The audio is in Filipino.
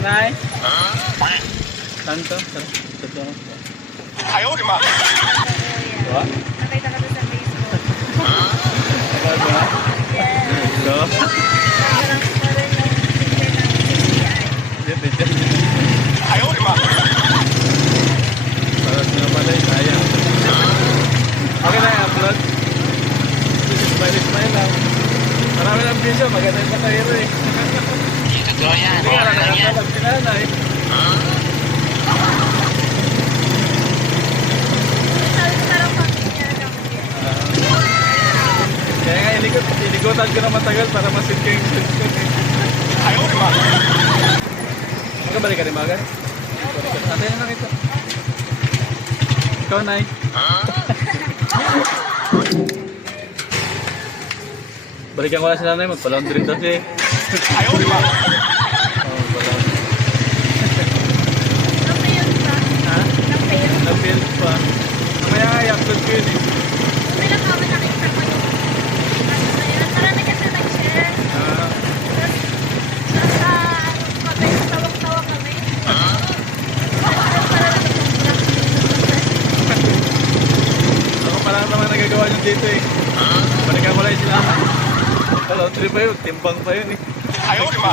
Nanay? Saan to? Ito. Ayaw, di ma. Diba? Nakita ka doon sa Facebook. Ikaw ba? Yes. Ito? Parang yung picture ng CCI. Dito. Ayaw, di ma. Parang nga pala yung sayang. Okay na, upload. Smile lang. Marami ng video, maganda yung patayro eh. Totoo yan. Hindi nga, nakakatalab si nanay. Sabi ko parang pamilya lang. Kaya nga, iligutan ko na matagal para masin ko yung sunsun eh. Ayaw, di ma. Magkabalik ka rin, Magan? Ate na nakita. Ikaw, Nay. Balikan ko lang si nanay, magpa-laundry daw siya eh. Ayaw, di ma. Oo, magpa-laundry. Napayon pa. Ha? Napayon. Na-build pa. Mamaya nga, i-upload ko yun eh. May lang kami nakita ko yung ano na yun. Marami kasi nag-share. Ah, Tapos kami, tawag-tawag kami. Parang ako parang naman nagagawa nyo dito eh. Balikan ko lang sila. Laundry pa yun, timbang pa yun eh. Ayaw, di ma.